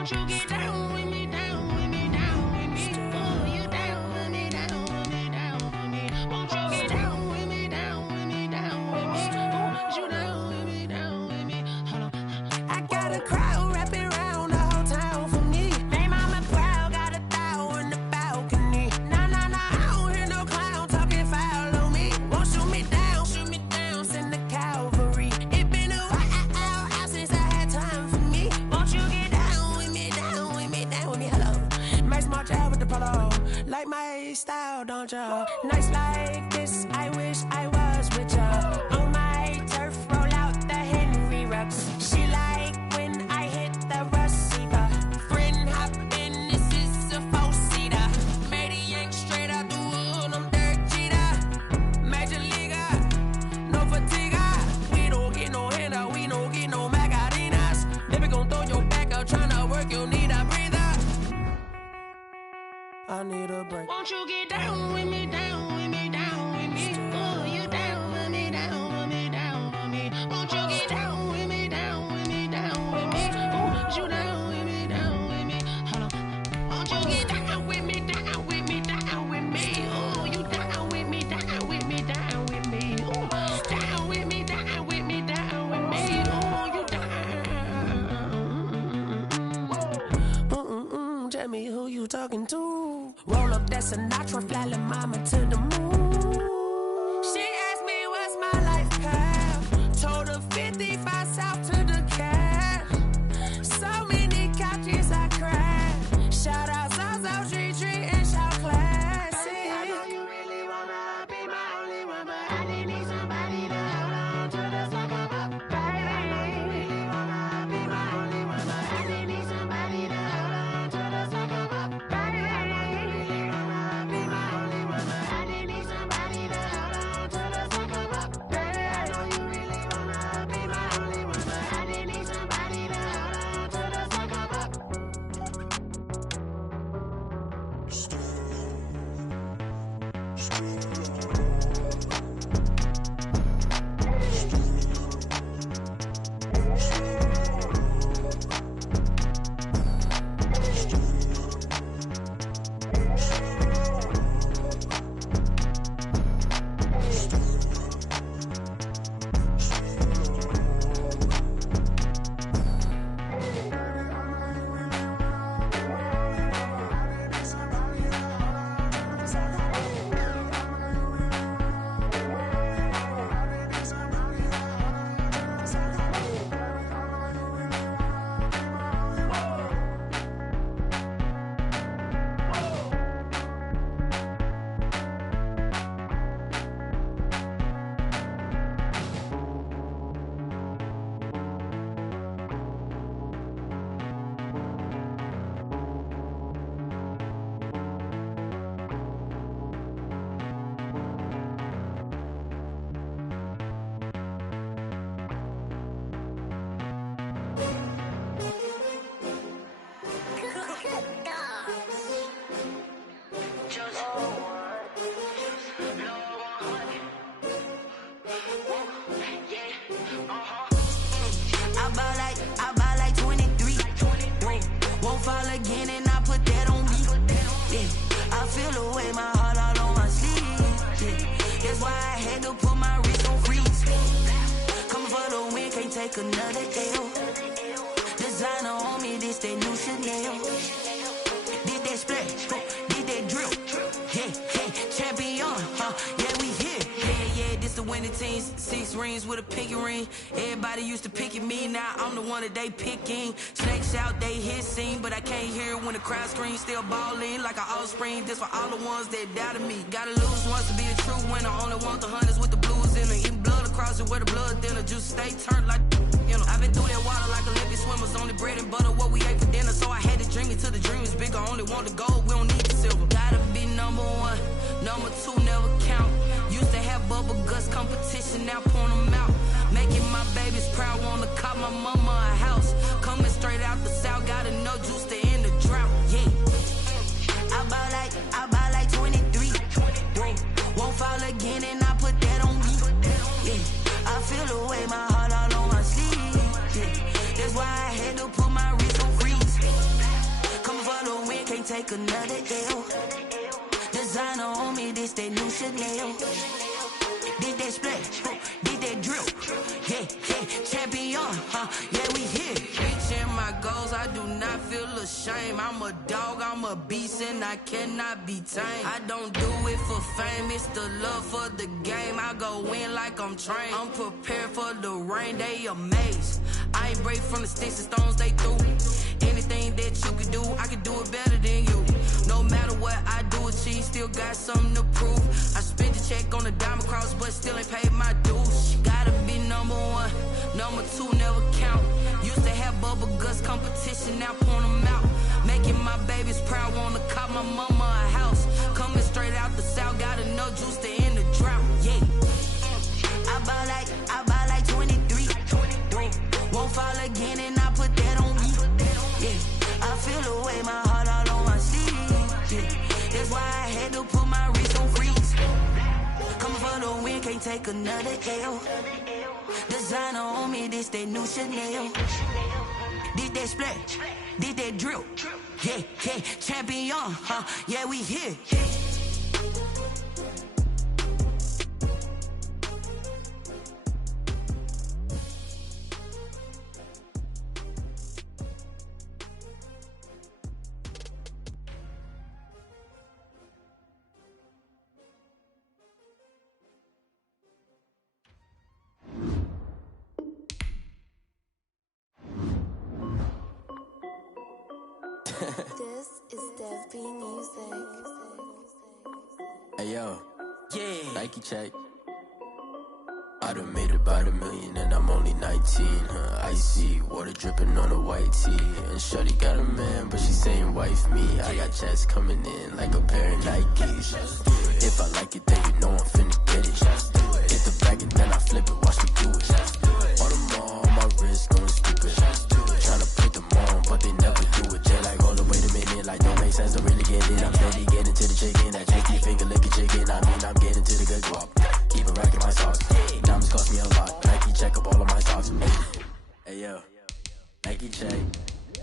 Won't you get down with me, down with me, down with me? Oh, you down with me, down with me, down with me. Won't you get down with me, down with me, down with me? Oh, you down with me, down with me? Hold on. I got a crowd wrapping around the whole town for me. They mama proud, got a thou in the balcony. Nah, nah, nah, I don't hear no clown talking foul on me. Won't shoot me down, send the cavalry. It been a while since I had time for me. Won't you get down with me, down with me, down with me? Hello. Nice march out with the polo. Like my style, don't ya? Nice like this, I wish I was with ya. On my turf, roll out the Henry Rux. She like when I hit the receiver. Friend hop in, this is a four-seater. Made a yank straight out the wood, I'm Derek Jeter. Major leaguer, no fatigue. We don't get no handout, we don't get no Macarinas. Never gon' throw your back out, tryna work, you need a breather. I need a break. Won't you get down with me, down with me, down with me? Oh, you down with me, down with me, down with me? Won't you get down with me, down with me, down with me? Oh, you down with me, down with me? Hold on. Won't you get down with me, down with me, down with me? Oh, you down with me, down with me, down with me? Oh, down with me, down with me, down with me? Oh, you down. Tell me who you talking to. Roll up that Sinatra, fly la mama to the moon. She asked me what's my life path. Told her 55 south to the cat. So many couches I cried. Shout out Zazo, Tree, and shout classy. I know you really wanna be my only one, but I didn't need somebody to hold on to the suck up, baby. I know you really wanna be my only one, but I didn't need somebody to hold on to the suck up, baby. I know you really wanna be my only one, but I didn't need somebody to hold on to the suck up, baby. I know you really wanna be my only one, but I didn't need somebody to hold on to the suck up. I buy like 23. Won't fall again and I put that on me. Yeah, I feel the way, my heart all on my sleeve. Yeah, that's why I had to put my wrist on freeze. Coming for the win, can't take another L. Designer on me, this that new Chanel. Did that splash, did that drill. Yeah, hey, champion, yeah, we here. Yeah, this the winning team. 6 rings with a pinky ring. Everybody used to pick at me, now I'm the one that they picking. Snakes out, they hit scene, but I can't hear it when the crowd screams. Still balling like an offspring. This for all the ones that doubted me. Gotta lose once to be a true winner. Only want the hunters with the blues in it. Eating blood across it where the blood thinner. Juice stay turned like, you know. I've been through that water like Olympic swimmers. Only bread and butter, what we ate for dinner. So I had to dream it till the dream is bigger. Only want the gold, we don't need the silver. Gotta be number 1, number 2 never count. Used to have bubble guts competition, now point them out. Making my babies proud, wanna cop my mama a house. Coming straight out the south, got enough juice to end the drought. Yeah, I buy like 23. Won't fall again and I put that on me. Yeah, I feel the way, my heart all on my sleeve. Yeah, that's why I had to put my wrist on freeze. take another L. Designer on me, this that new Chanel. Did that splash, did that drill. Yeah, champion, yeah, we here. Reaching my goals, I do not feel ashamed. I'm a dog, I'm a beast, and I cannot be tamed. I don't do it for fame, it's the love for the game. I go in like I'm trained. I'm prepared for the rain, they amazed. I ain't break from the sticks and stones they threw. Anything that you can do, I can do it better than you. No matter what I do, achieve, still got something to prove. I spent the check on the diamond cross, but still ain't paid my dues. Gotta be number one, number two never count. Used to have bubble guts competition, now point them out. Making my babies proud, wanna cop my mama a house. Coming straight out the south, got enough juice to end the drought. Yeah, I buy like 23. Won't fall again, and I put that on me. Yeah, I feel the way, my heart all on my sleeve. Yeah, that's why I had to put my wrist on freeze. Coming for the win, can't take another L. Designer on me, this that new Chanel. Did that splash, did that drill. Yeah, champion, yeah, we here. This is Dev B Music. Hey yo, Yeah, Nike check. I done made about $1 million and I'm only 19. Icy water dripping on a white tee. And shawty got a man, but she saying wife me. I got checks coming in like a pair of Nikes. If I like it, then you know I'm finna get it. Hit the bag and then I flip it, watch me do it. All them on my wrist going stupid. Tryna put them on, but they never do it. They like, hold up, wait a minute, like don't make sense to really get it. I'm steady getting to the chicken, that janky finger licking chicken. I mean, I'm getting to the good guap. Keep it racking my sauce. Diamonds cost me a lot. Nike check up all of my socks. Hey yo, Nike check.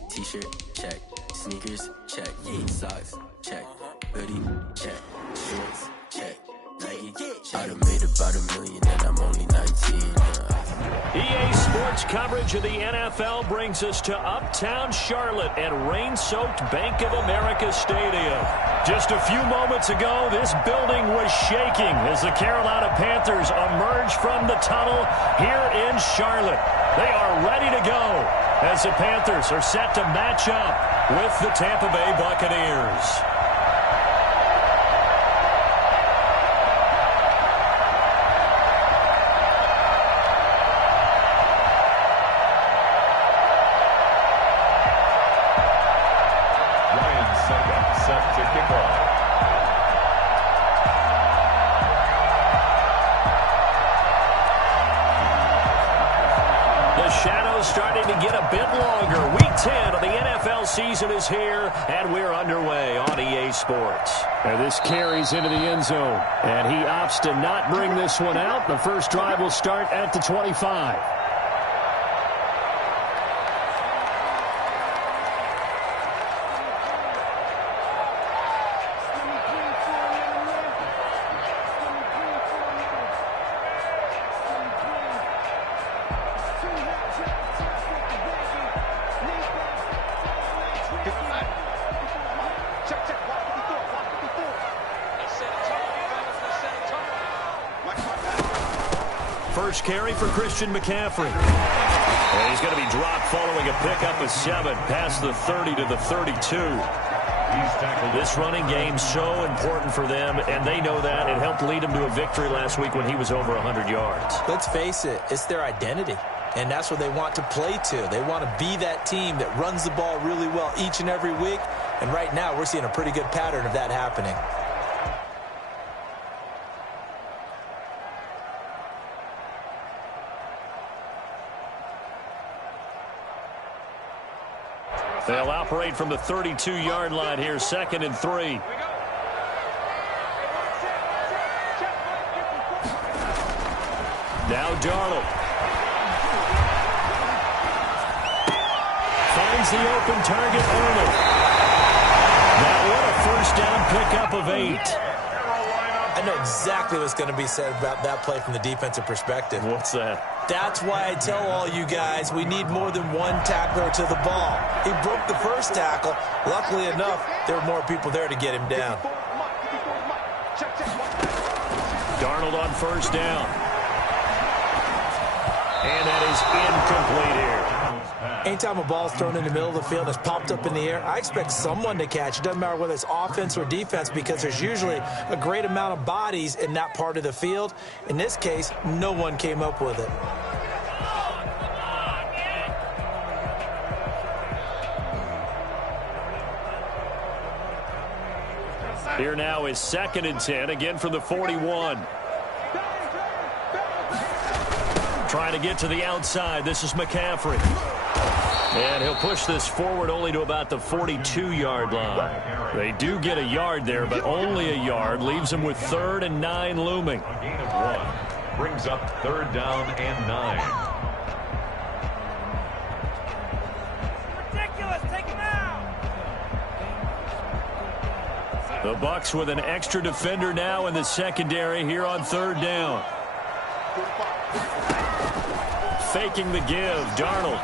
T-shirt check. Sneakers check. Socks check. Hoodie check. Shorts check. Nike check. I done made about $1 million and I'm only 19. EA Sports coverage of the NFL brings us to Uptown Charlotte and rain-soaked Bank of America Stadium. Just a few moments ago, this building was shaking as the Carolina Panthers emerged from the tunnel here in Charlotte. They are ready to go as the Panthers are set to match up with the Tampa Bay Buccaneers. Starting to get a bit longer. Week 10 of the NFL season is here, and we're underway on EA Sports. And this carries into the end zone, and he opts to not bring this one out. The first drive will start at the 25. First carry for Christian McCaffrey. And he's going to be dropped following a pickup of 7 past the 30 to the 32. This running game so important for them, and they know that. It helped lead them to a victory last week when he was over 100 yards. Let's face it, it's their identity, and that's what they want to play to. They want to be that team that runs the ball really well each and every week, and right now we're seeing a pretty good pattern of that happening. They'll operate from the 32-yard line here, 2nd and 3. Now Darnold. Finds the open target early. That first down pickup of 8. I know exactly what's going to be said about that play from the defensive perspective. What's that? That's why I tell all you guys we need more than one tackler to the ball. He broke the first tackle. Luckily enough, there were more people there to get him down. Darnold on first down. And that is incomplete here. Anytime a ball's thrown in the middle of the field and it's popped up in the air, I expect someone to catch. It doesn't matter whether it's offense or defense because there's usually a great amount of bodies in that part of the field. In this case, no one came up with it. Here now is 2nd and 10, again from the 41. Trying to get to the outside. This is McCaffrey. And he'll push this forward only to about the 42-yard line. They do get a yard there, but only a yard. Leaves them with 3rd and 9 looming. A gain of 1 brings up 3rd down and 9. The Bucs with an extra defender now in the secondary here on 3rd down. Faking the give, Darnold.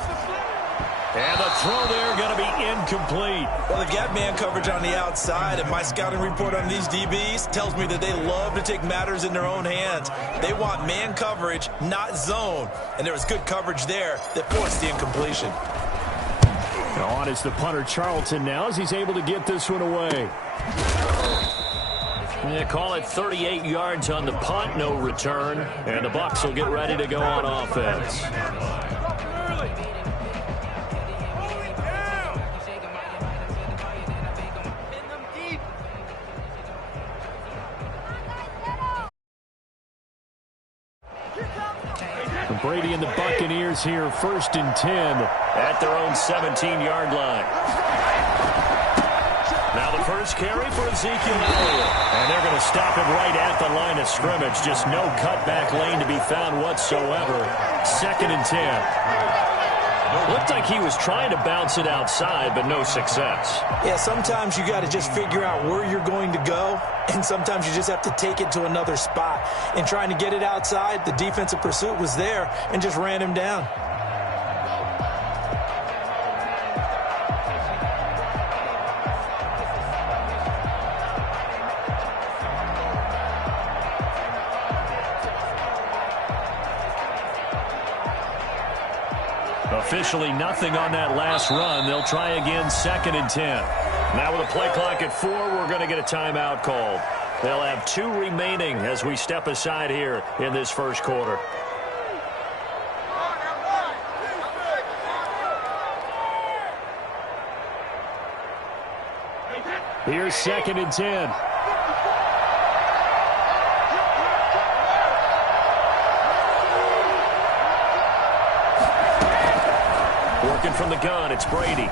And the throw there going to be incomplete. Well, they've got man coverage on the outside, and my scouting report on these DBs tells me that they love to take matters in their own hands. They want man coverage, not zone. And there was good coverage there that forced the incompletion. On is the punter Charlton now as he's able to get this one away. Yeah, call it 38 yards on the punt, no return. And the Bucs will get ready to go on offense. Brady and the Buccaneers here, 1st and 10 at their own 17-yard line. Now the first carry for Ezekiel Elliott. And they're going to stop him right at the line of scrimmage. Just no cutback lane to be found whatsoever. 2nd and 10. Looked like he was trying to bounce it outside, but no success. Yeah, sometimes you got to just figure out where you're going to go, and sometimes you just have to take it to another spot. In trying to get it outside, the defensive pursuit was there and just ran him down. Officially nothing on that last run. They'll try again, 2nd and 10. Now with a play clock at 4, we're going to get a timeout called. They'll have 2 remaining as we step aside here in this first quarter. Here's 2nd and 10. Working from the gun, it's Brady.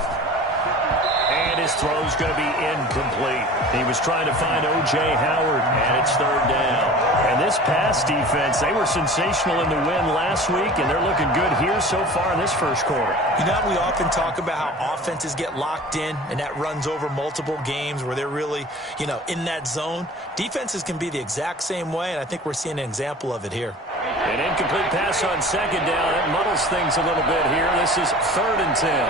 And his throw's going to be incomplete. He was trying to find O.J. Howard, and it's 3rd down. And this pass defense, they were sensational in the win last week, and they're looking good here so far in this first quarter. You know, we often talk about how offenses get locked in, and that runs over multiple games where they're really, in that zone. Defenses can be the exact same way, and I think we're seeing an example of it here. An incomplete pass on 2nd down. That muddles things a little bit here. This is 3rd and 10.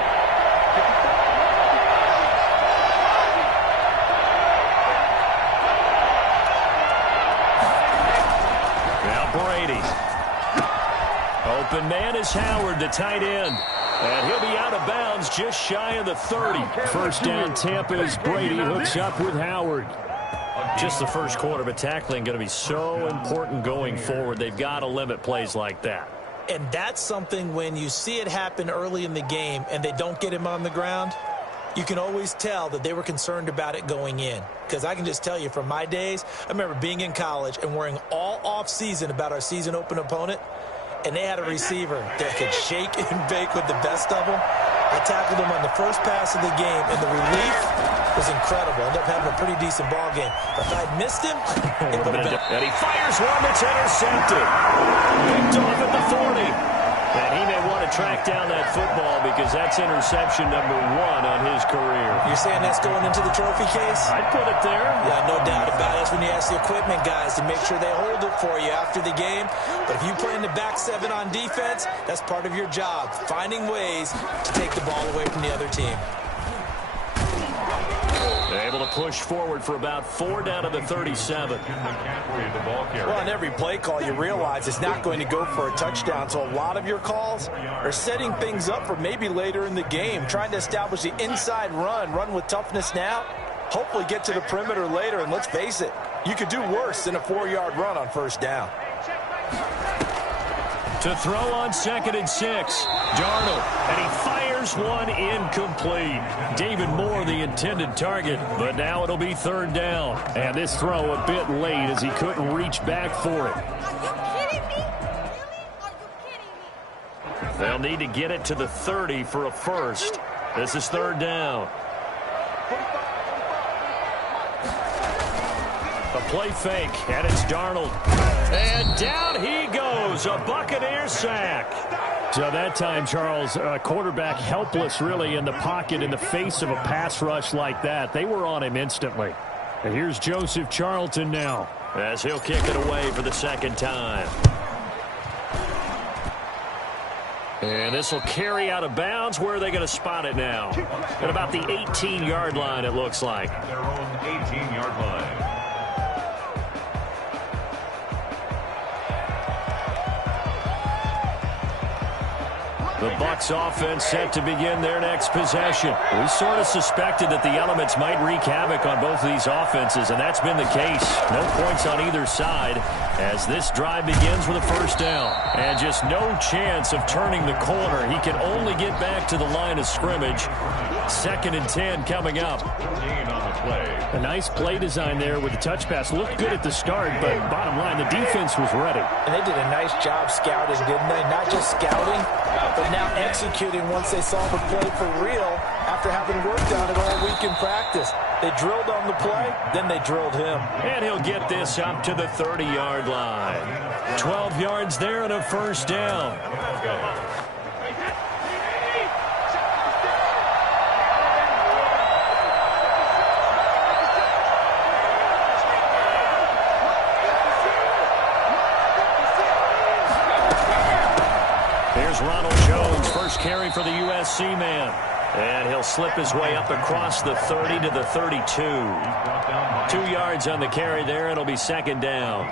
Now Brady. Open man is Howard, the tight end. And he'll be out of bounds just shy of the 30. First down, Tampa's Brady hooks up with Howard. Just the first quarter, but tackling going to be so important going forward. They've got to limit plays like that. And that's something when you see it happen early in the game and they don't get him on the ground, you can always tell that they were concerned about it going in. Because I can just tell you from my days, I remember being in college and worrying all off-season about our season open opponent, and they had a receiver that could shake and bake with the best of them. I tackled him on the first pass of the game, and the relief was incredible. Ended up having a pretty decent ball game. But if I'd missed him, it would have been. And he fires one that's intercepted. Picked off at the 40. And he may want to track down that football because that's interception number 1 on his career. You're saying that's going into the trophy case? I'd put it there. Yeah, no doubt about it. That's when you ask the equipment guys to make sure they hold it for you after the game. But if you play in the back 7 on defense, that's part of your job, finding ways to take the ball away from the other team. They're able to push forward for about 4 down to the 37. Well, on every play call, you realize it's not going to go for a touchdown. So a lot of your calls are setting things up for maybe later in the game, trying to establish the inside run with toughness now, hopefully get to the perimeter later. And let's face it, you could do worse than a 4-yard run on first down. To throw on 2nd and 6. Darnold, and he fires one incomplete. David Moore, the intended target, but now it'll be 3rd down. And this throw a bit late as he couldn't reach back for it. Are you kidding me? Really? Are you kidding me? They'll need to get it to the 30 for a first. This is 3rd down. A play fake, and it's Darnold. And down he goes, a Buccaneer sack. So that time, Charles, quarterback helpless really in the pocket in the face of a pass rush like that. They were on him instantly. And here's Joseph Charlton now as he'll kick it away for the 2nd time. And this will carry out of bounds. Where are they going to spot it now? At about the 18-yard line, it looks like. Their own 18-yard line. The Bucs offense set to begin their next possession. We sort of suspected that the elements might wreak havoc on both of these offenses, and that's been the case. No points on either side as this drive begins with a 1st down. And just no chance of turning the corner. He can only get back to the line of scrimmage. 2nd and 10 coming up. A nice play design there with the touch pass. Looked good at the start, but bottom line, the defense was ready. And they did a nice job scouting, didn't they? Not just scouting, but now executing once they saw the play for real after having worked on it all week in practice. They drilled on the play, then they drilled him. And he'll get this up to the 30-yard line. 12 yards there and a 1st down. Here's Ronald Jones, first carry for the USC man. And he'll slip his way up across the 30 to the 32. 2 yards on the carry there. It'll be 2nd down.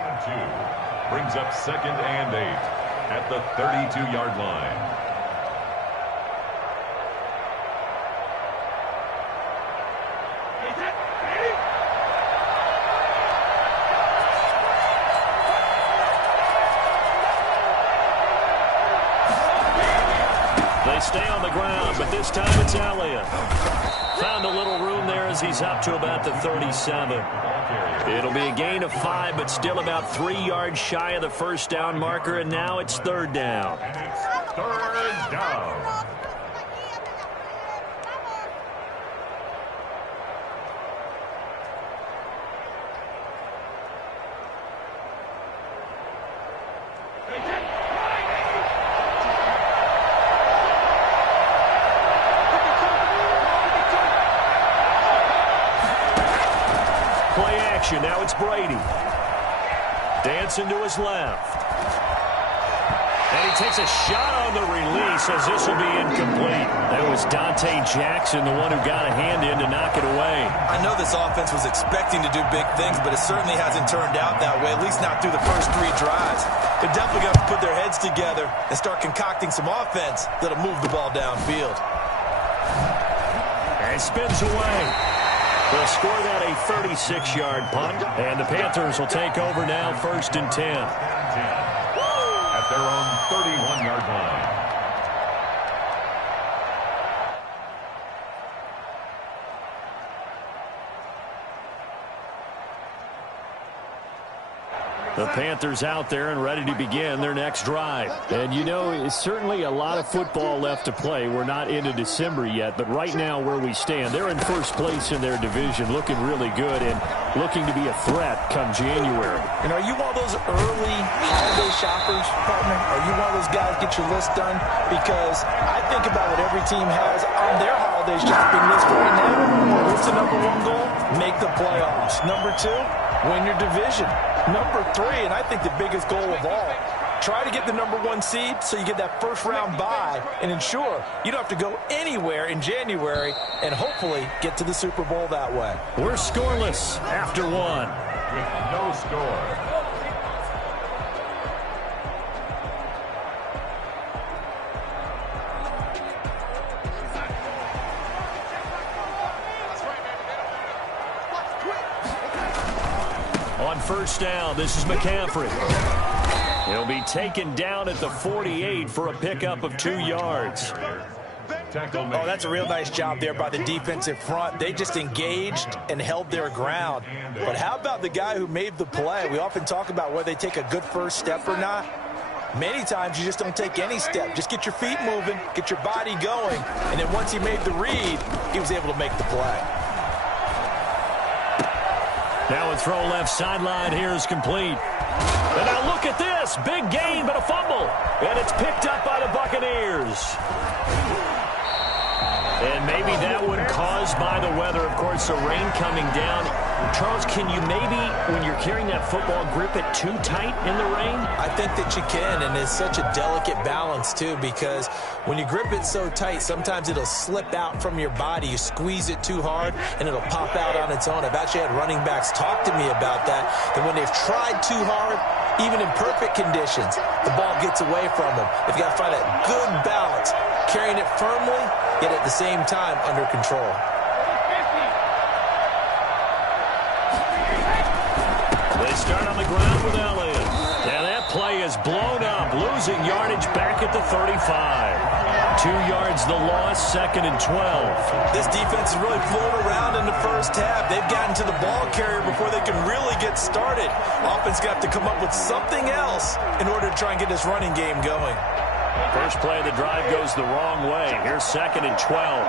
Brings up 2nd and 8 at the 32-yard line. They stay on the ground, but this time it's Elliott. Found a little room there as he's up to about the 37. It'll be a gain of 5, but still about 3 yards shy of the 1st down marker, and now it's 3rd down. And it's 3rd down. Now it's Brady. Dancing to his left. And he takes a shot on the release as this will be incomplete. That was Dante Jackson, the one who got a hand in to knock it away. I know this offense was expecting to do big things, but it certainly hasn't turned out that way, at least not through the first 3 drives. They're definitely going to put their heads together and start concocting some offense that'll move the ball downfield. And he spins away. They'll score that a 36-yard punt, and the Panthers will take over now 1st and 10. At their own 31-yard line. The Panthers out there and ready to begin their next drive. And, you know, it's certainly a lot of football left to play. We're not into December yet, but right now where we stand, they're in first place in their division, looking really good and looking to be a threat come January. And are you one of those early holiday shoppers, partner? Are you one of those guys get your list done? Because I think about what every team has on their holiday shopping list right now. What's the number one goal? Make the playoffs. Number two, win your division. Number three, and I think the biggest goal of all, try to get the number one seed so you get that first round bye and ensure you don't have to go anywhere in January and hopefully get to the Super Bowl that way. We're scoreless after one. With no score. On first down, this is McCaffrey. He'll be taken down at the 48 for a pickup of 2 yards. Oh, that's a real nice job there by the defensive front. They just engaged and held their ground. But how about the guy who made the play? We often talk about whether they take a good first step or not. Many times you just don't take any step. Just get your feet moving, get your body going, and then once he made the read, he was able to make the play. Now a throw left sideline here is complete. And now look at this. Big gain, but a fumble. And it's picked up by the Buccaneers. And maybe that one caused by the weather. Of course, the rain coming down. Charles, can you maybe, when you're carrying that football, grip it too tight in the rain? I think that you can, and it's such a delicate balance, too, because when you grip it so tight, sometimes it'll slip out from your body. You squeeze it too hard, and it'll pop out on its own. I've actually had running backs talk to me about that when they've tried too hard, even in perfect conditions, the ball gets away from them. They've got to find that good balance, carrying it firmly, yet at the same time under control. They start on the ground with Elliott. And that play is blown up, losing yardage back at the 35. 2 yards the loss, 2nd and 12. This defense is really flown around in the first half. They've gotten to the ball carrier before they can really get started. Offense got to come up with something else in order to try and get this running game going. First play of the drive goes the wrong way. Here's 2nd and 12.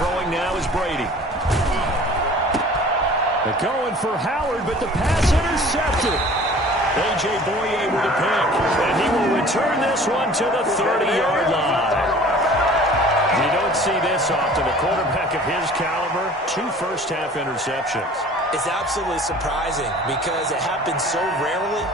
Throwing now is Brady. They're going for Howard, but the pass intercepted. A.J. Boye with a pick, and he will return this one to the 30-yard line. You don't see this often. A quarterback of his caliber, 2 first-half interceptions. It's absolutely surprising because it happens so rarely.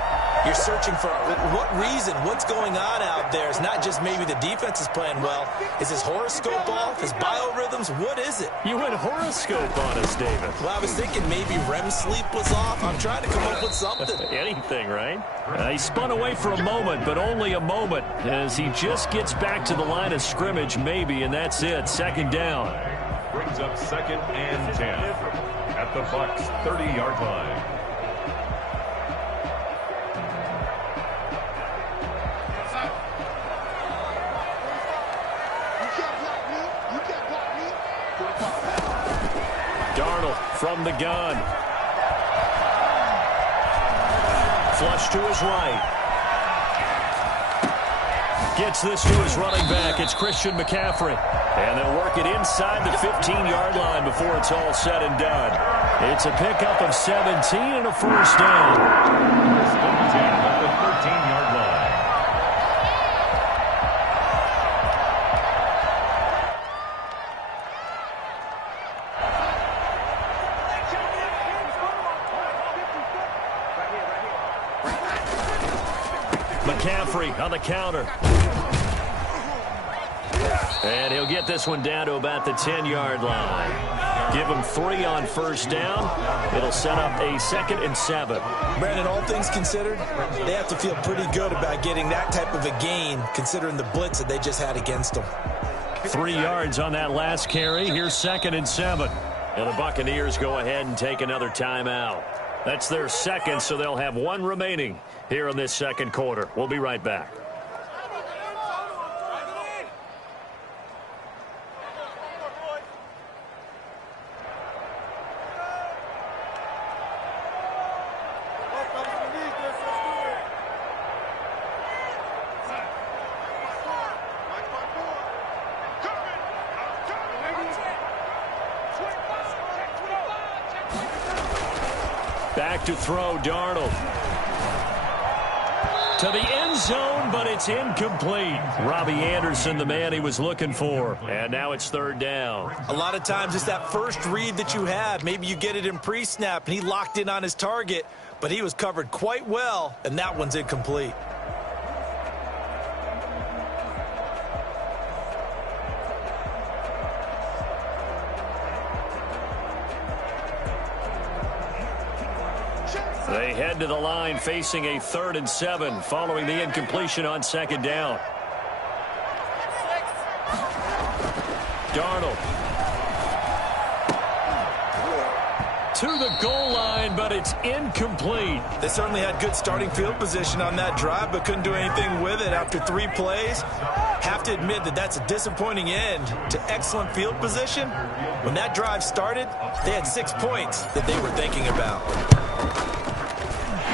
You're searching for what reason, what's going on out there. It's not just maybe the defense is playing well. Is his horoscope off? His biorhythms? What is it? You went horoscope on us, David. Well, I was thinking maybe REM sleep was off. I'm trying to come up with something. Anything, right? He spun away for a moment, but only a moment, as he just gets back to the line of scrimmage, maybe, and that's it. 2nd down. Brings up 2nd and 10 at the Bucs 30-yard line. From the gun. Flush to his right. Gets this to his running back. It's Christian McCaffrey. And they'll work it inside the 15-yard line before it's all said and done. It's a pickup of 17 and a first down. At the 13-yard line. McCaffrey on the counter. And he'll get this one down to about the 10-yard line. Give him 3 on first down. It'll set up a 2nd and 7. Brandon, all things considered, they have to feel pretty good about getting that type of a gain considering the blitz that they just had against them. 3 yards on that last carry. Here's 2nd and 7. And the Buccaneers go ahead and take another timeout. That's their second, so they'll have 1 remaining here in this second quarter. We'll be right back. Back to throw, Darnold. To the end zone, but it's incomplete. Robbie Anderson, the man he was looking for. And now it's third down. A lot of times it's that first read that you have. Maybe you get it in pre-snap, and he locked in on his target, but he was covered quite well, and that one's incomplete. They head to the line facing a 3rd and 7 following the incompletion on 2nd down. Darnold. To the goal line, but it's incomplete. They certainly had good starting field position on that drive, but couldn't do anything with it after 3 plays. Have to admit that that's a disappointing end to excellent field position. When that drive started, they had 6 points that they were thinking about.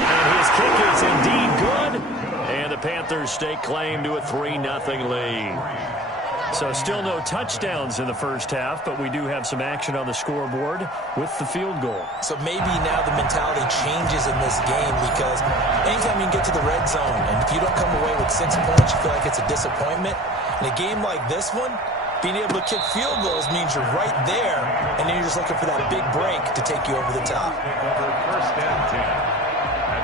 And his kick is indeed good. And the Panthers stake claim to a 3-0 lead. So still no touchdowns in the first half, but we do have some action on the scoreboard with the field goal. So maybe now the mentality changes in this game, because anytime you can get to the red zone, and if you don't come away with 6 points, you feel like it's a disappointment. In a game like this one, being able to kick field goals means you're right there, and then you're just looking for that big break to take you over the top. First and 10.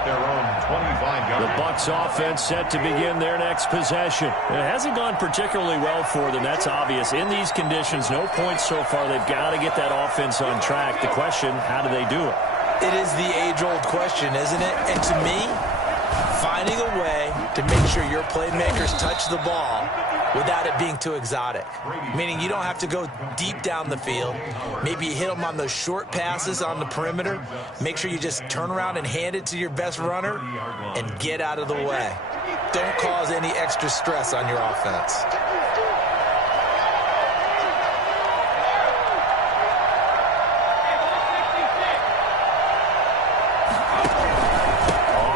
Their own 25-yard. The Bucs offense set to begin their next possession. It hasn't gone particularly well for them. That's obvious. In these conditions, no points so far. They've got to get that offense on track. The question, how do they do it? It is the age-old question, isn't it? And to me, finding a way to make sure your playmakers touch the ball without it being too exotic. Meaning you don't have to go deep down the field. Maybe you hit them on those short passes on the perimeter. Make sure you just turn around and hand it to your best runner and get out of the way. Don't cause any extra stress on your offense.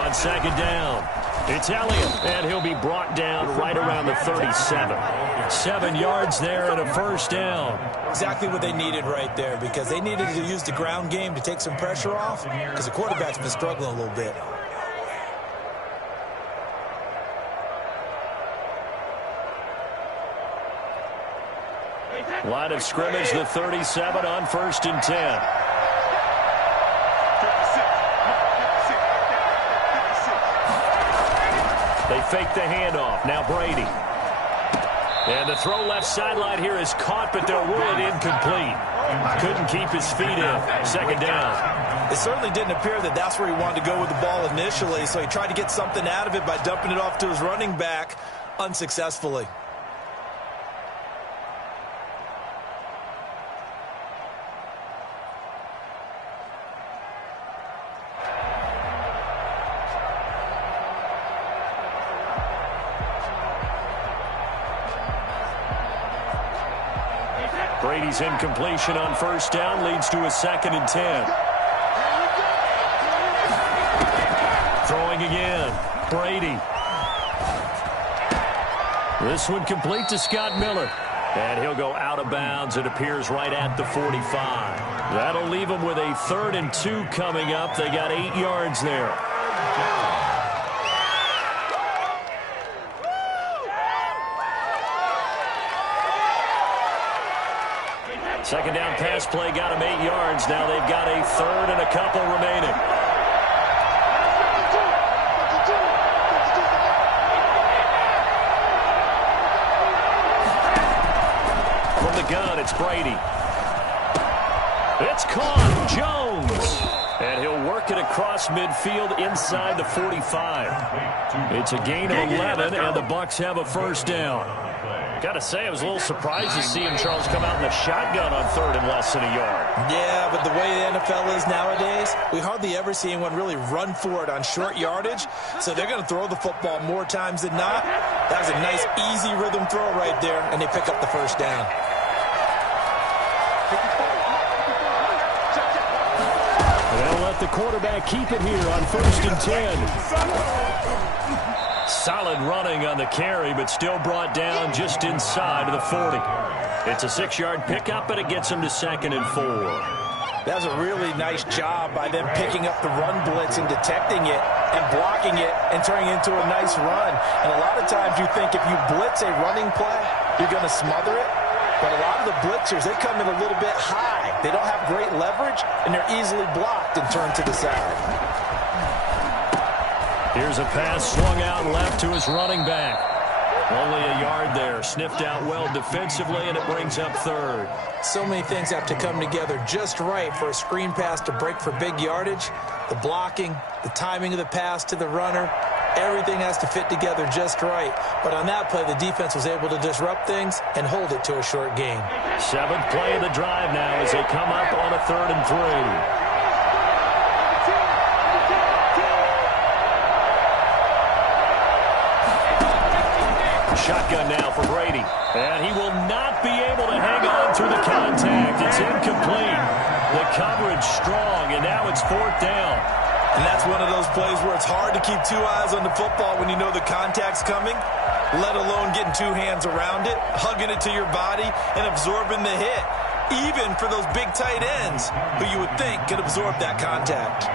On 2nd down, it's Elliott, and he'll be brought down right around the 37. 7 yards there and a first down. Exactly what they needed right there, because they needed to use the ground game to take some pressure off, because the quarterback's been struggling a little bit. Line of scrimmage, the 37 on 1st and 10. They fake the handoff. Now Brady. And the throw left sideline here is caught, but they'll rule it incomplete. Couldn't keep his feet in. 2nd down. It certainly didn't appear that that's where he wanted to go with the ball initially, so he tried to get something out of it by dumping it off to his running back unsuccessfully. Brady's incompletion on 1st down leads to a 2nd and 10. Throwing again. Brady. This one complete to Scott Miller. And he'll go out of bounds. It appears right at the 45. That'll leave them with a 3rd and 2 coming up. They got 8 yards there. Second down pass play got them 8 yards. Now they've got a 3rd and a couple remaining. From the gun, it's Brady. It's caught. Jones. And he'll work it across midfield inside the 45. It's a gain of 11, and the Bucs have a first down. Got to say, I was a little surprised to see him, Charles, come out in the shotgun on 3rd and less than a yard. Yeah, but the way the NFL is nowadays, we hardly ever see anyone really run for it on short yardage. So they're going to throw the football more times than not. That was a nice, easy rhythm throw right there, and they pick up the first down. They'll let the quarterback keep it here on 1st and 10. Solid running on the carry, but still brought down just inside of the 40. It's a 6-yard pickup, but it gets him to 2nd and 4. That was a really nice job by them picking up the run blitz and detecting it and blocking it and turning it into a nice run. And a lot of times you think if you blitz a running play, you're going to smother it. But a lot of the blitzers, they come in a little bit high. They don't have great leverage, and they're easily blocked and turned to the side. Here's a pass swung out left to his running back. Only a yard there. Sniffed out well defensively, and it brings up third. So many things have to come together just right for a screen pass to break for big yardage. The blocking, the timing of the pass to the runner, everything has to fit together just right. But on that play, the defense was able to disrupt things and hold it to a short gain. Seventh play of the drive now as they come up on a 3rd and 3. Shotgun now for Brady. And he will not be able to hang on through the contact. It's incomplete. The coverage strong, and now it's 4th down. And that's one of those plays where it's hard to keep 2 eyes on the football when you know the contact's coming, let alone getting 2 hands around it, hugging it to your body, and absorbing the hit. Even for those big tight ends who you would think could absorb that contact.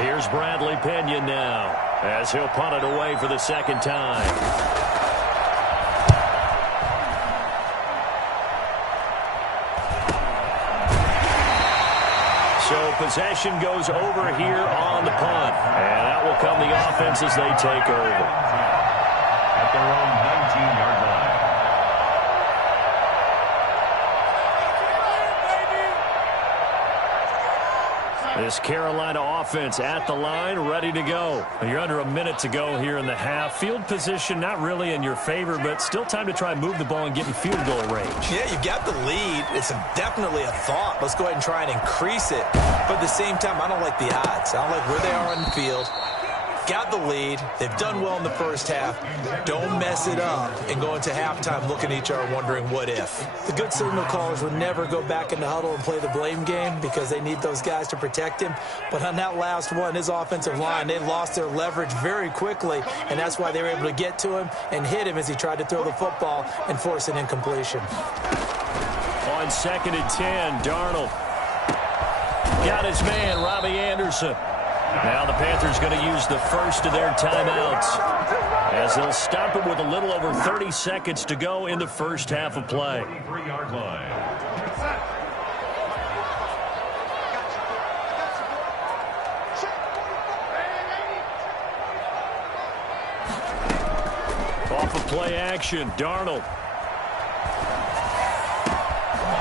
Here's Bradley Pinion now as he'll punt it away for the 2nd time. So possession goes over here on the punt. And out will come the offense as they take over. At their own 19-yard line. This Carolina offense at the line, ready to go. You're under a minute to go here in the half. Field position not really in your favor, but still time to try and move the ball and get in field goal range. Yeah, you got the lead. It's definitely a thought. Let's go ahead and try and increase it. But at the same time, I don't like the odds. I don't like where they are on the field. Got the lead. They've done well in the first half. Don't mess it up and go into halftime looking at each other wondering what if. The good signal callers would never go back in the huddle and play the blame game because they need those guys to protect him. But on that last one, his offensive line, they lost their leverage very quickly, and that's why they were able to get to him and hit him as he tried to throw the football and force an incompletion. On 2nd and 10, Darnold got his man, Robbie Anderson. Now the Panthers going to use the first of their timeouts as they'll stop him with a little over 30 seconds to go in the first half of play. 23-yard line. Off of play action, Darnold.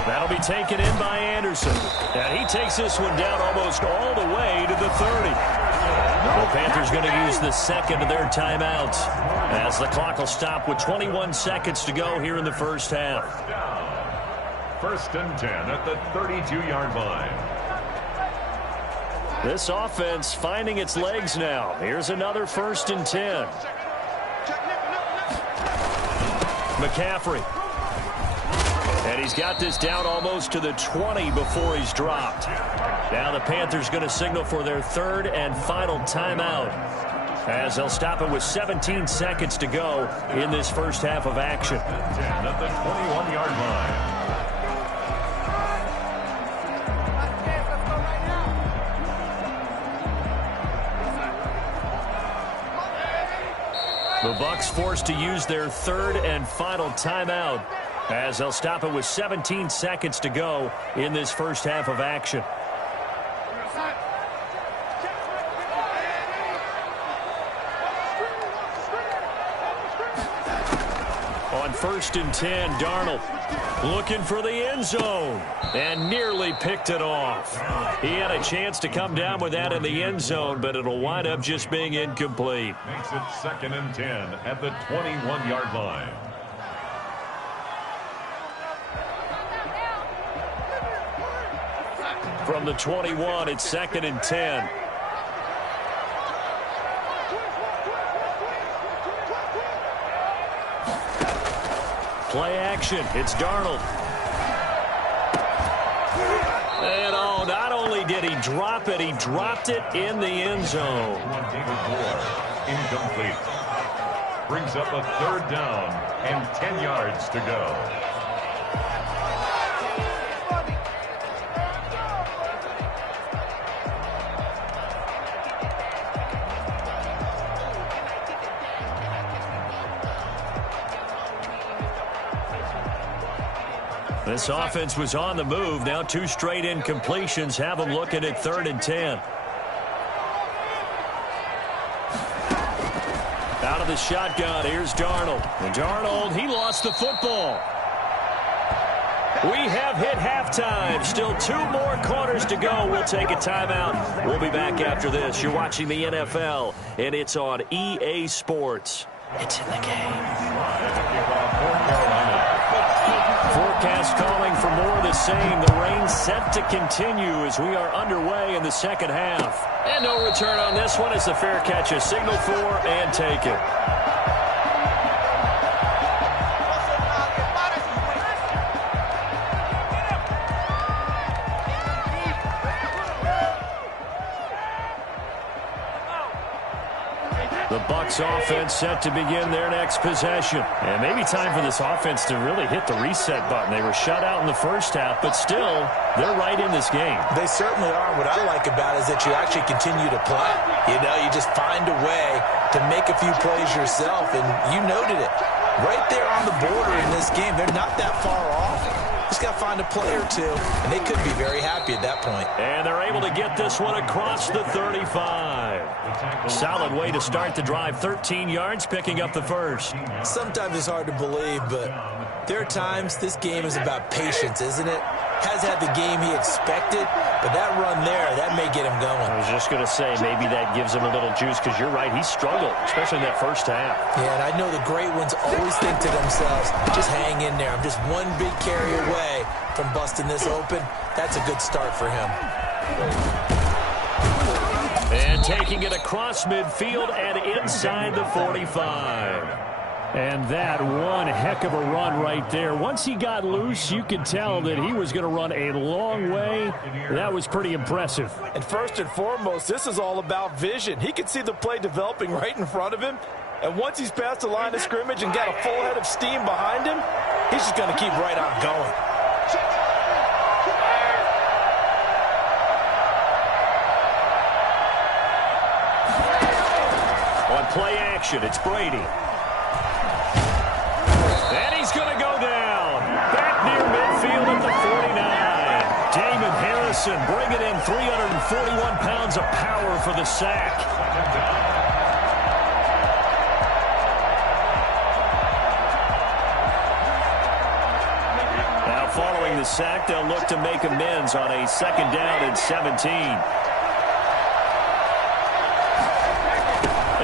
That'll be taken in by Anderson. And he takes this one down almost all the way to the 30. The Panthers going to use the second of their timeouts as the clock will stop with 21 seconds to go here in the first half. 1st and 10 at the 32-yard line. This offense finding its legs now. Here's another 1st and 10. McCaffrey. And he's got this down almost to the 20 before he's dropped. Now the Panthers going to signal for their 3rd and final timeout as they'll stop it with 17 seconds to go in this first half of action. 10 at the 21-yard line. The Bucs forced to use their 3rd and final timeout as they'll stop it with 17 seconds to go in this first half of action. On 1st and 10, Darnold looking for the end zone and nearly picked it off. He had a chance to come down with that in the end zone, but it'll wind up just being incomplete. Makes it 2nd and 10 at the 21-yard line. From the 21, it's 2nd and 10. Play action. It's Darnold. And oh, not only did he drop it, he dropped it in the end zone. Incomplete. Brings up a 3rd down and 10 yards to go. This offense was on the move. Now 2 straight incompletions have them looking at 3rd and 10. Out of the shotgun, here's Darnold. And Darnold, he lost the football. We have hit halftime. Still 2 more quarters to go. We'll take a timeout. We'll be back after this. You're watching the NFL, and it's on EA Sports. It's in the game. Forecast calling for more of the same. The rain set to continue as we are underway in the second half. And no return on this one as the fair catch is signaled for and taken. The Bucs offense set to begin their next possession. And maybe time for this offense to really hit the reset button. They were shut out in the first half, but still, they're right in this game. They certainly are. What I like about it is that you actually continue to play. You know, you just find a way to make a few plays yourself, and you noted it. Right there on the border in this game, they're not that far off. Just got to find a play or two, and they could be very happy at that point. And they're able to get this one across the 35. Solid way to start the drive. 13 yards, picking up the first. Sometimes it's hard to believe, but there are times this game is about patience, isn't it? Has had the game he expected, but that run there, that may get him going. I was just going to say, maybe that gives him a little juice, because you're right, he struggled, especially in that first half. Yeah, and I know the great ones always think to themselves, just hang in there. I'm just one big carry away from busting this open. That's a good start for him. And taking it across midfield and inside the 45. And that one heck of a run right there. Once he got loose, you could tell that he was going to run a long way. That was pretty impressive. And first and foremost, this is all about vision. He could see the play developing right in front of him. And once he's past the line of scrimmage and got a full head of steam behind him, he's just going to keep right on going. On play action, it's Brady. And he's going to go down. Back near midfield at the 49. Damon Harrison bringing in 341 pounds of power for the sack. Now following the sack, they'll look to make amends on a 2nd down and 17.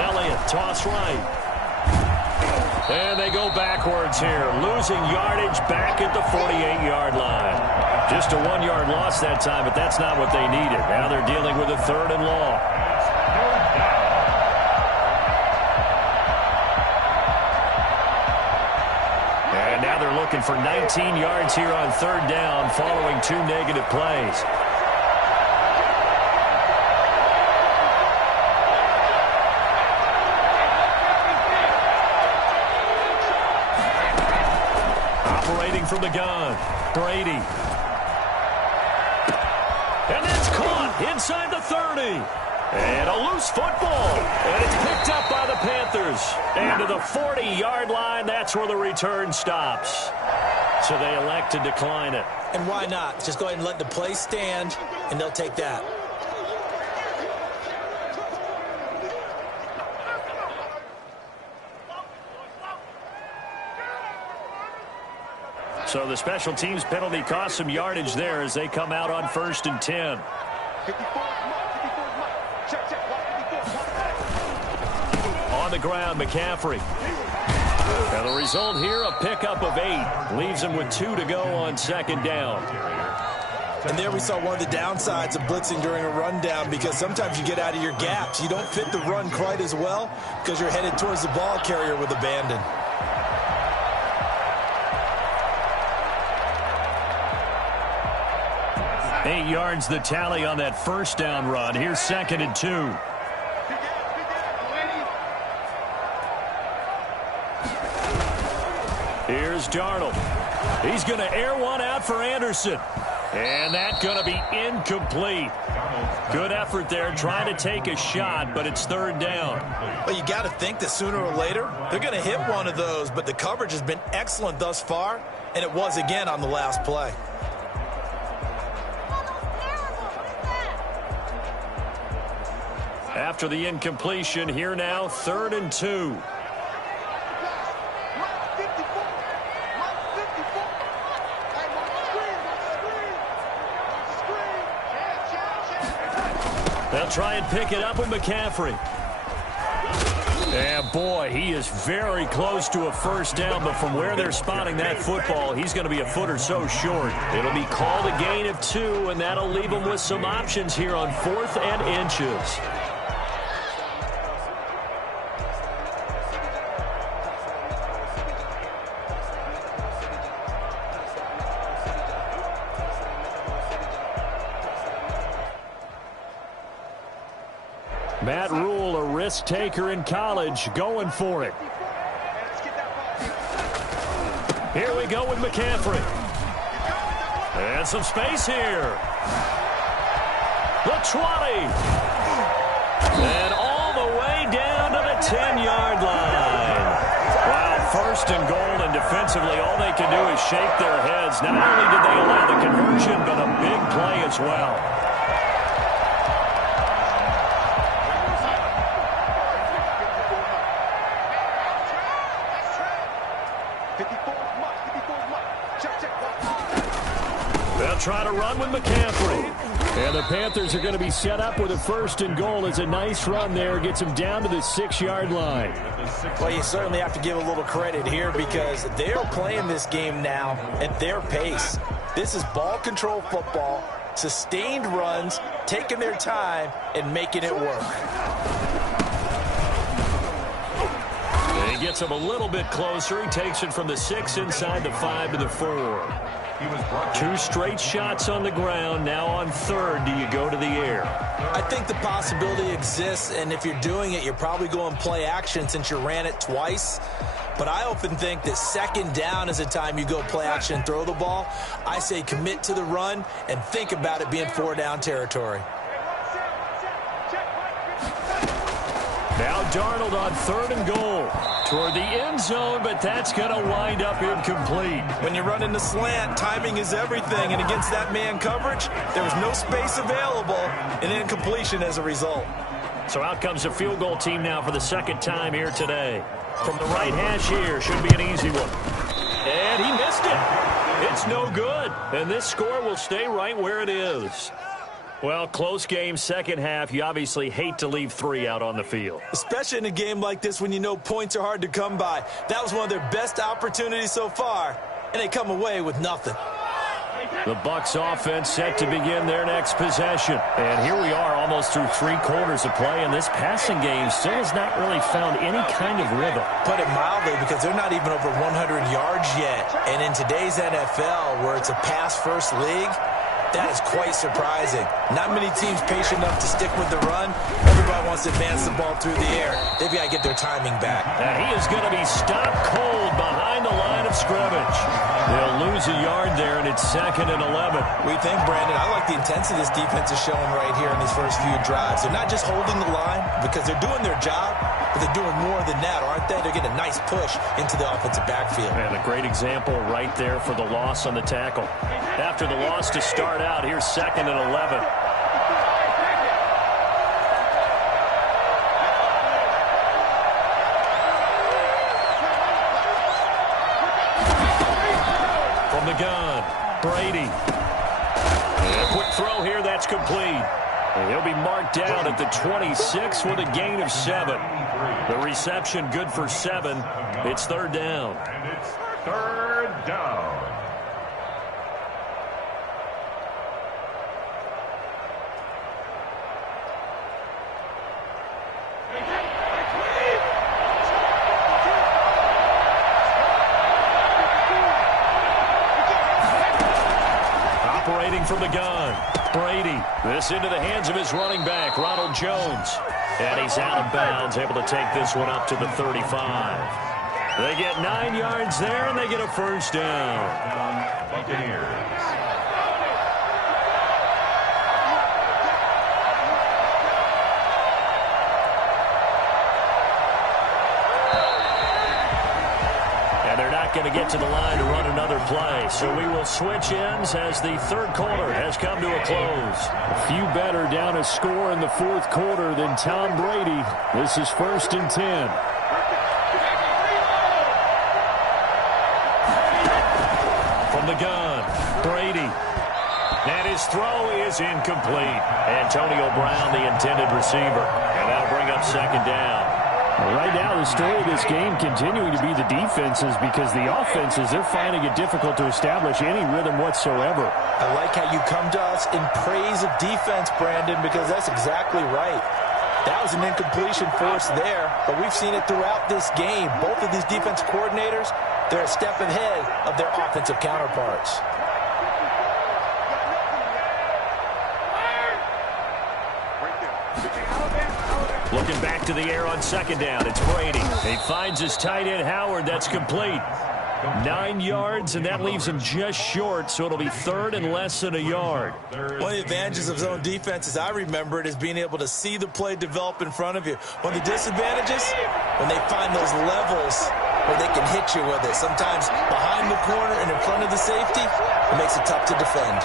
Elliott, toss right. And they go backwards here, losing yardage back at the 48-yard line. Just a 1-yard loss that time, but that's not what they needed. Now they're dealing with a 3rd and long. And now they're looking for 19 yards here on 3rd down following 2 negative plays. From the gun, Brady. And that's caught inside the 30. And a loose football. And it's picked up by the Panthers. And to the 40-yard line, that's where the return stops. So they elect to decline it. And why not? Just go ahead and let the play stand, and they'll take that. So the special teams penalty cost some yardage there as they come out on 1st and 10. On the ground, McCaffrey. And the result here, a pickup of 8. Leaves them with 2 to go on 2nd down. And there we saw one of the downsides of blitzing during a rundown, because sometimes you get out of your gaps. You don't fit the run quite as well because you're headed towards the ball carrier with abandon. Eight yards the tally on that 1st down run. Here's 2nd and 2. Here's Darnold. He's going to air one out for Anderson. And that's going to be incomplete. Good effort there, trying to take a shot, but it's 3rd down. Well, you got to think that sooner or later they're going to hit one of those, but the coverage has been excellent thus far, And it was again on the last play. After the incompletion, here now, 3rd and 2. They'll try and pick it up with McCaffrey. And boy, he is very close to a first down, but from where they're spotting that football, he's going to be a foot or so short. It'll be called a gain of 2, and that'll leave him with some options here on 4th and inches. Matt Rule, a risk taker in college, going for it. Here we go with McCaffrey. And some space here. The 20. And all the way down to the 10-yard line. Wow, 1st and goal, and defensively all they can do is shake their heads. Not only did they allow the conversion, but a big play as well. They'll try to run with McCaffrey. And the Panthers are going to be set up with a 1st and goal. It's a nice run there. Gets them down to the 6-yard line. Well, you certainly have to give a little credit here because they're playing this game now at their pace. This is ball control football, sustained runs, taking their time, and making it work. And he gets him a little bit closer. He takes it from the 6 inside the 5 to the 4. 2 straight shots on the ground. Now on 3rd, do you go to the air? I think the possibility exists, and if you're doing it, you're probably going play action since you ran it twice. But I often think that 2nd down is a time you go play action and throw the ball. I say commit to the run and think about it being 4-down territory. Now Darnold on 3rd and goal toward the end zone, but that's going to wind up incomplete. When you run in the slant, timing is everything, and against that man coverage, there was no space available, and incompletion as a result. So out comes a field goal team now for the 2nd time here today. From the right hash here, should be an easy one. And he missed it. It's no good, and this score will stay right where it is. Well, close game, 2nd half. You obviously hate to leave 3 out on the field. Especially in a game like this when you know points are hard to come by. That was one of their best opportunities so far, and they come away with nothing. The Bucs offense set to begin their next possession. And here we are almost through 3 quarters of play, and this passing game still has not really found any kind of rhythm. Put it mildly, because they're not even over 100 yards yet. And in today's NFL, where it's a pass-first league, that is quite surprising. Not many teams patient enough to stick with the run. Everybody wants to advance the ball through the air. They've got to get their timing back. And he is going to be stopped cold behind the line of scrimmage. They'll lose a yard there, and it's 2nd and 11. We think, Brandon, I like the intensity this defense is showing right here in these first few drives. They're not just holding the line because they're doing their job, but they're doing more than that, aren't they? They're getting a nice push into the offensive backfield. And a great example right there for the loss on the tackle. After the loss to start out, here's 2nd and 11. From the gun, Brady. And a quick throw here, that's complete. And he'll be marked down at the 26 with a gain of 7. The reception good for 7. It's 3rd down. And it's 3rd down. Operating from the gun, Brady. This into the hands of his running back, Ronald Jones. And he's out of bounds, able to take this one up to the 35. They get 9 yards there, and they get a 1st down. Buccaneers. going to get to the line to run another play. So we will switch ends as the third quarter has come to a close. A few better down a score in the fourth quarter than Tom Brady. This is 1st and 10. From the gun, Brady. And his throw is incomplete. Antonio Brown, the intended receiver. And that'll bring up 2nd down. Well, right now, the story of this game continuing to be the defenses, because the offenses, they're finding it difficult to establish any rhythm whatsoever. I like how you come to us in praise of defense, Brandon, because that's exactly right. That was an incompletion force there, but we've seen it throughout this game. Both of these defense coordinators, they're a step ahead of their offensive counterparts. Looking back to the air on 2nd down. It's Brady. He finds his tight end, Howard. That's complete. 9 yards, and that leaves him just short, so it'll be 3rd and less than a yard. One of the advantages of zone defense, as I remember it, is being able to see the play develop in front of you. One of the disadvantages, when they find those levels where they can hit you with it, sometimes behind the corner and in front of the safety, it makes it tough to defend.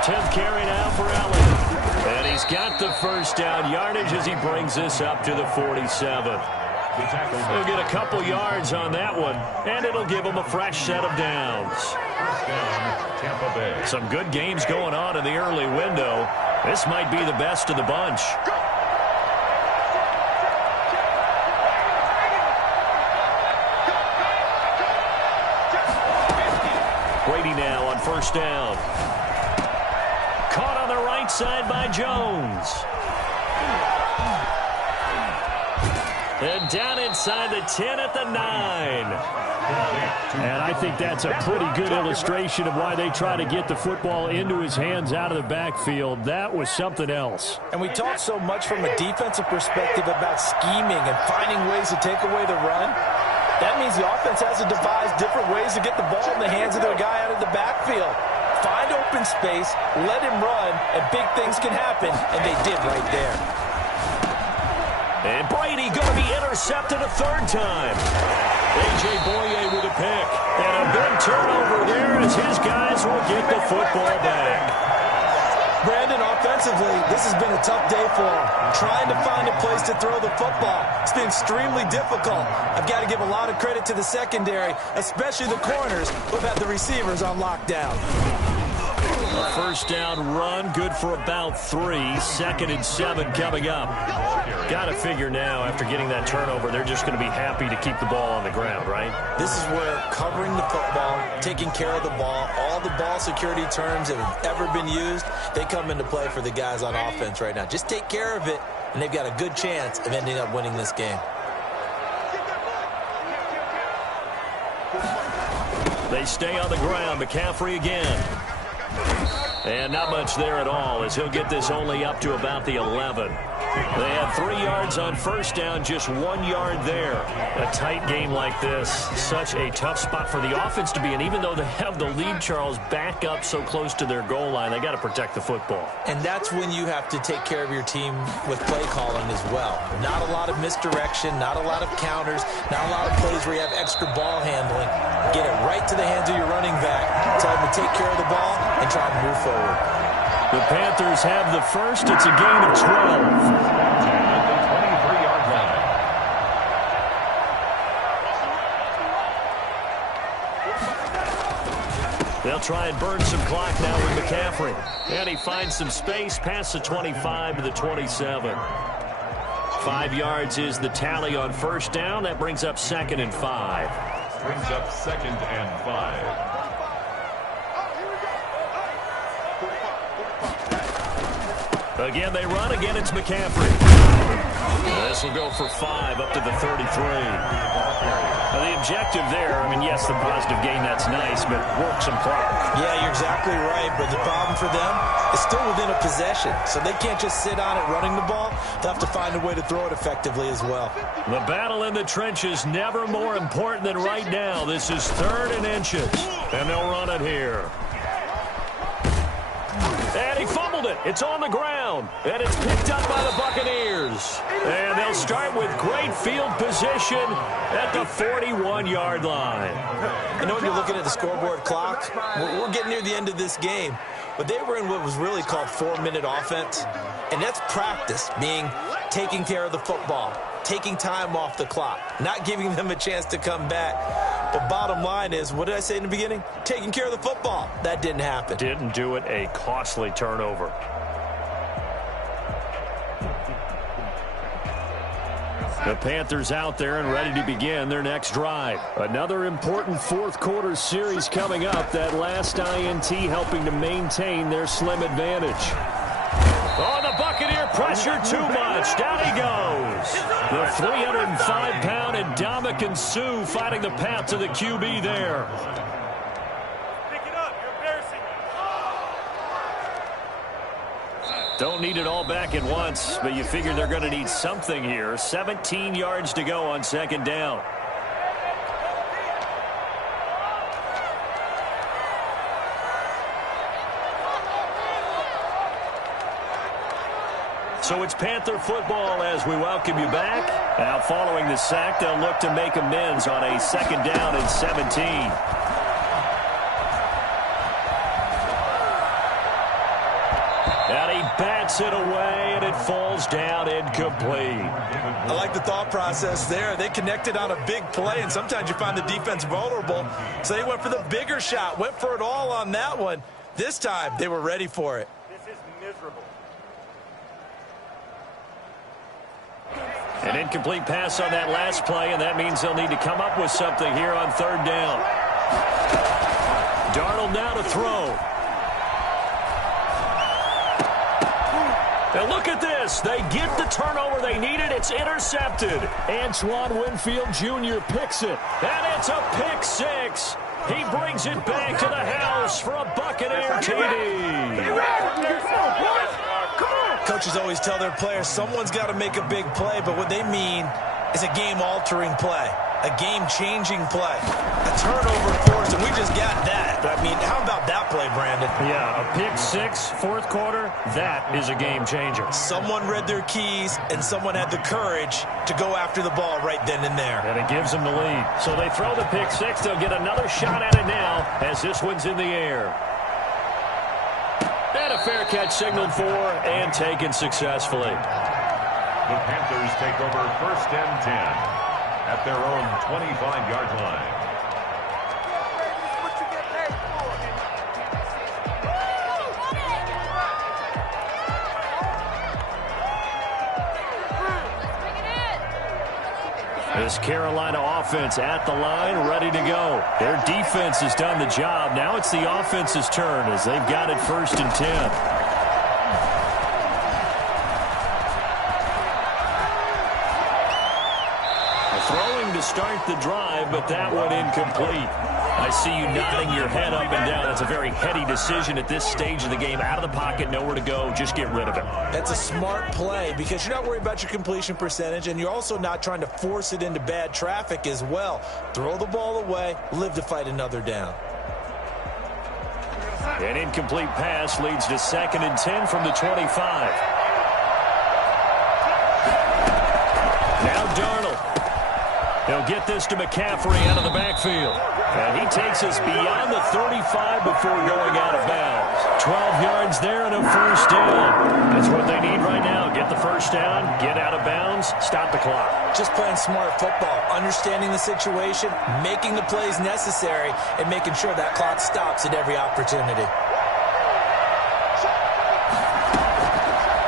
10th carry now for Allen. And he's got the 1st down yardage as he brings this up to the 47. He'll get a couple yards on that one, and it'll give him a fresh set of downs. Some good games going on in the early window. This might be the best of the bunch. Brady now on 1st down. Caught on the right side by Jones. And down inside the 10 at the 9. And I think that's a pretty good illustration of why they try to get the football into his hands out of the backfield. That was something else. And we talk so much from a defensive perspective about scheming and finding ways to take away the run. That means the offense has to devise different ways to get the ball in the hands of their guy out of the backfield. Find open space, let him run, and big things can happen, and they did right there. And Brady going to be intercepted a 3rd time. A.J. Boye with a pick. And a big turnover there as his guys will get the football back. Brandon, offensively, this has been a tough day for him. Trying to find a place to throw the football. It's been extremely difficult. I've got to give a lot of credit to the secondary, especially the corners who've had the receivers on lockdown. A 1st down run, good for about 3. 2nd and 7 coming up. Got to figure now, after getting that turnover, they're just going to be happy to keep the ball on the ground, right? This is where covering the football, taking care of the ball, all the ball security terms that have ever been used, they come into play for the guys on offense right now. Just take care of it, and they've got a good chance of ending up winning this game. They stay on the ground. McCaffrey again. And not much there at all, as he'll get this only up to about the 11. They had 3 yards on 1st down, just 1 yard there. A tight game like this, such a tough spot for the offense to be in. Even though they have the lead, Charles, back up so close to their goal line, they got to protect the football. And that's when you have to take care of your team with play calling as well. Not a lot of misdirection, not a lot of counters, not a lot of plays where you have extra ball handling. Get it right to the hands of your running back. Tell them to take care of the ball and try to move forward. The Panthers have the 1st. It's a gain of 12. At the 23-yard line. They'll try and burn some clock now with McCaffrey. And he finds some space past the 25 to the 27. 5 yards is the tally on 1st down. That brings up 2nd and 5. Brings up 2nd and 5. Again, they run. Again, it's McCaffrey. This will go for 5 up to the 33. Now, the objective there, I mean, yes, the positive gain, that's nice, but work some clock. Yeah, you're exactly right, but the problem for them is still within a possession, so they can't just sit on it running the ball. They'll have to find a way to throw it effectively as well. The battle in the trenches never more important than right now. This is 3rd and inches, and they'll run it here. And he fumbled it. It's on the ground. And it's picked up by the Buccaneers. And they'll start with great field position at the 41-yard line. I know when you're looking at the scoreboard clock, we're getting near the end of this game. But they were in what was really called 4-minute offense. And that's practice, being taking care of the football, taking time off the clock, not giving them a chance to come back. But bottom line is, what did I say in the beginning? Taking care of the football. That didn't happen. Didn't do it. A costly turnover. The Panthers out there and ready to begin their next drive. Another important fourth-quarter series coming up. That last INT helping to maintain their slim advantage. Oh, the Buccaneer pressure too much. Down he goes. The 305-pound Ndamukong Suh fighting the path to the QB there. Pick it up. You're embarrassing. Don't need it all back at once, but you figure they're going to need something here. 17 yards to go on second down. So it's Panther football as we welcome you back. Now following the sack, they'll look to make amends on a second down and 17. And he bats it away, and it falls down incomplete. I like the thought process there. They connected on a big play, and sometimes you find the defense vulnerable. So they went for the bigger shot, went for it all on that one. This time, they were ready for it. This is miserable. An incomplete pass on that last play, and that means they'll need to come up with something here on third down. Darnold now to throw. Now look at this. They get the turnover they needed. It's intercepted. Antoine Winfield Jr. picks it. And it's a pick six. He brings it back to the house for a Buccaneer TD. Coaches always tell their players someone's got to make a big play, but what they mean is a game-altering play, a game-changing play, a turnover force, and we just got that. I mean, how about that play, Brandon? Yeah, a pick six, fourth quarter, that is a game-changer. Someone read their keys, and someone had the courage to go after the ball right then and there. And it gives them the lead. So they throw the pick six. They'll get another shot at it now as this one's in the air. And a fair catch signaled for and taken successfully. The Panthers take over first and 10 at their own 25-yard line. What you get paid This Carolina offense at the line, ready to go. Their defense has done the job. Now it's the offense's turn as they've got it first and 10. Throwing to start the drive, but that one incomplete. I see you nodding your head up and down. That's a very heady decision at this stage of the game. Out of the pocket, nowhere to go. Just get rid of it. That's a smart play because you're not worried about your completion percentage, and you're also not trying to force it into bad traffic as well. Throw the ball away, live to fight another down. An incomplete pass leads to second and 10 from the 25. Now Darnold. He'll get this to McCaffrey out of the backfield. And he takes us beyond the 35 before going out of bounds. 12 yards there and a first down. That's what they need right now. Get the first down, get out of bounds, stop the clock. Just playing smart football, understanding the situation, making the plays necessary, and making sure that clock stops at every opportunity.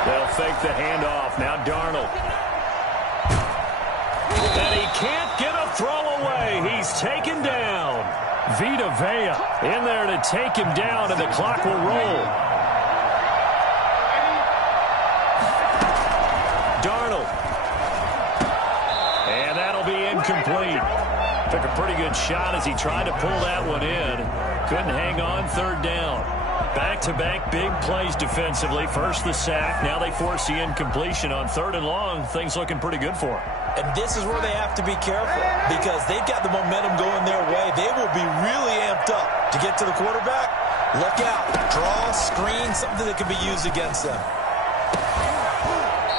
They'll fake the handoff. Now Darnold. And he can't get a throw away. He's taken down. Vita Vea in there to take him down, and the clock will roll. Darnold. And that'll be incomplete. Took a pretty good shot as he tried to pull that one in. Couldn't hang on, third down. Back-to-back big plays defensively. First the sack. Now they force the incompletion on third and long. Things looking pretty good for them. And this is where they have to be careful because they've got the momentum going their way. They will be really amped up to get to the quarterback Look out. Draw, screen, something that can be used against them.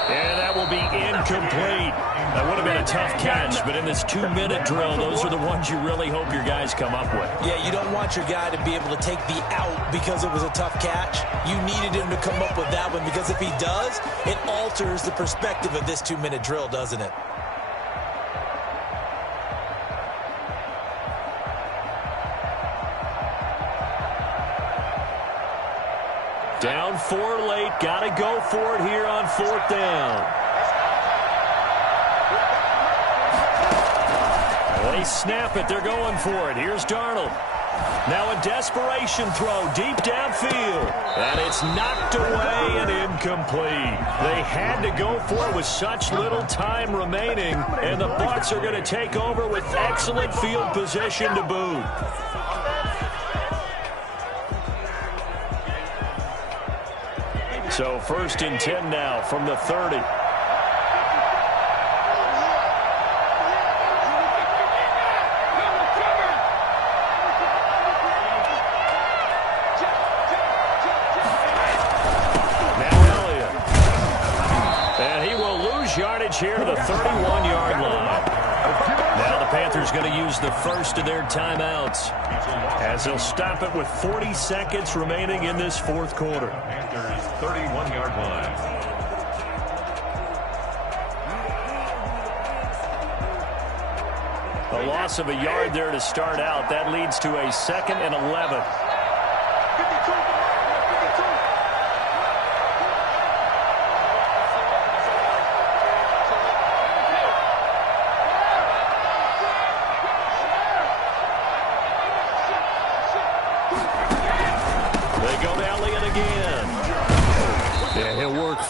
And that will be incomplete. That would have been a tough catch, but in this 2-minute drill, those are the ones you really hope your guys come up with. Yeah, you don't want your guy to be able to take the out because it was a tough catch. You needed him to come up with that one, because if he does, it alters the perspective of this 2-minute drill, doesn't it? Down 4 late. Got to go for it here on 4th down. They snap it. They're going for it. Here's Darnold. Now a desperation throw deep downfield. And it's knocked away and incomplete. They had to go for it with such little time remaining. And the Bucs are going to take over with excellent field position to boot. So 1st and 10 now from the 30. Yardage here to the 31-yard line. Now the Panthers going to use the first of their timeouts as they'll stop it with 40 seconds remaining in this 4th quarter. Panthers 31-yard line. A loss of a yard there to start out. That leads to a 2nd and 11.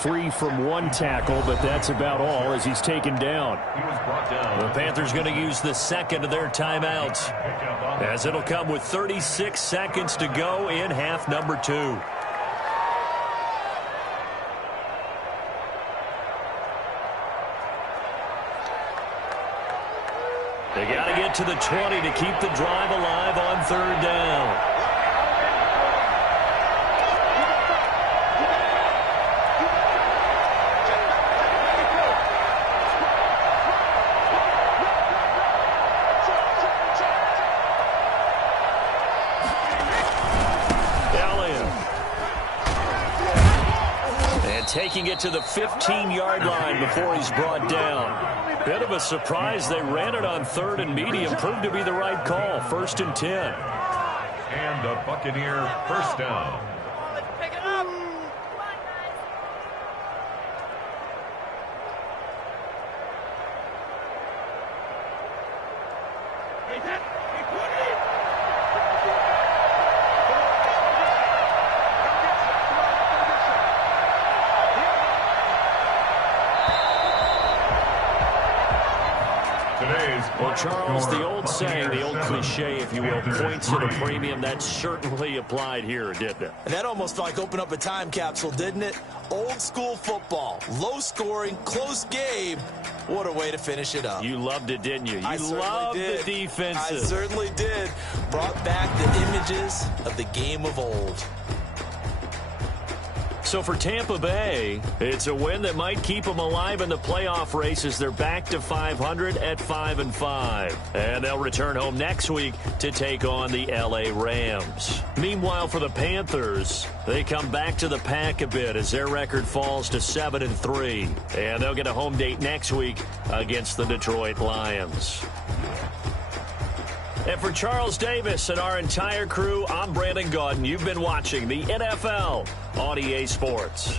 Free from one tackle, but that's about all as he's taken down. He was brought down. The Panthers going to use the 2nd of their timeouts as it'll come with 36 seconds to go in half number 2. They got to get to the 20 to keep the drive alive on 3rd down. Taking it to the 15-yard line before he's brought down. Bit of a surprise. They ran it on 3rd and medium. Proved to be the right call. 1st and 10. And the Buccaneer 1st down. Let's pick it up. Well, Charles, the old saying, the old cliche, if you will, points at a premium, that certainly applied here, didn't it? And that almost like opened up a time capsule, didn't it? Old school football, low scoring, close game. What a way to finish it up. You loved it, didn't you? I loved did. The defense. I certainly did. Brought back the images of the game of old. So for Tampa Bay, it's a win that might keep them alive in the playoff race as they're back to 500 at 5-5. And they'll return home next week to take on the L.A. Rams. Meanwhile, for the Panthers, they come back to the pack a bit as their record falls to 7-3. And they'll get a home date next week against the Detroit Lions. And for Charles Davis and our entire crew, I'm Brandon Gaudin. You've been watching the NFL on EA Sports.